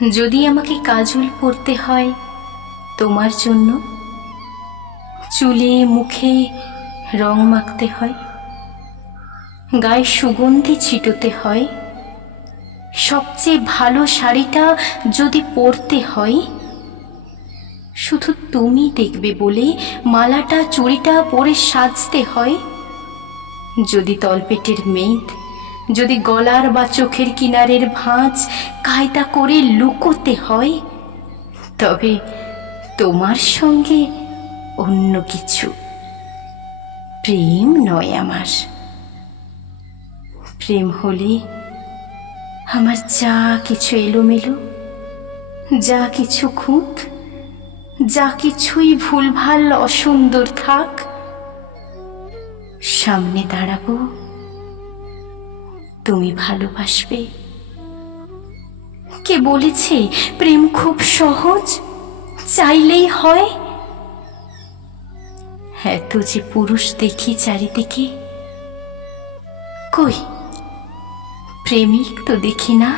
যদি আমাকে কাজল পরতে হয় তোমার জন্য, চুলে মুখে রং মাখতে হয়, গায়ে সুগন্ধি ছিটোতে হয়, সবচেয়ে ভালো শাড়িটা যদি পরতে হয়, শুধু তুমি দেখবে বলে মালাটা চুড়িটা পরে সাজতে হয়, যদি তলপেটের মেদ, যদি গলার বা চোখের কিনারের ভাঁজ কায়দা করে লুকোতে হয়, তবে তোমার সঙ্গে অন্য কিছু, প্রেম নয় আমার। প্রেম হলে আমার যা কিছু এলোমেলো, যা কিছু খুঁত, যা কিছুই ভুলভাল অসুন্দর থাক, সামনে দাঁড়াবো, তুমি ভালোবাসবে। কে বলেছে প্রেম খুব সহজ, চাইলেই হয়? এত যে পুরুষ দেখি চারিদিকে, কই প্রেমিক তো দেখি না।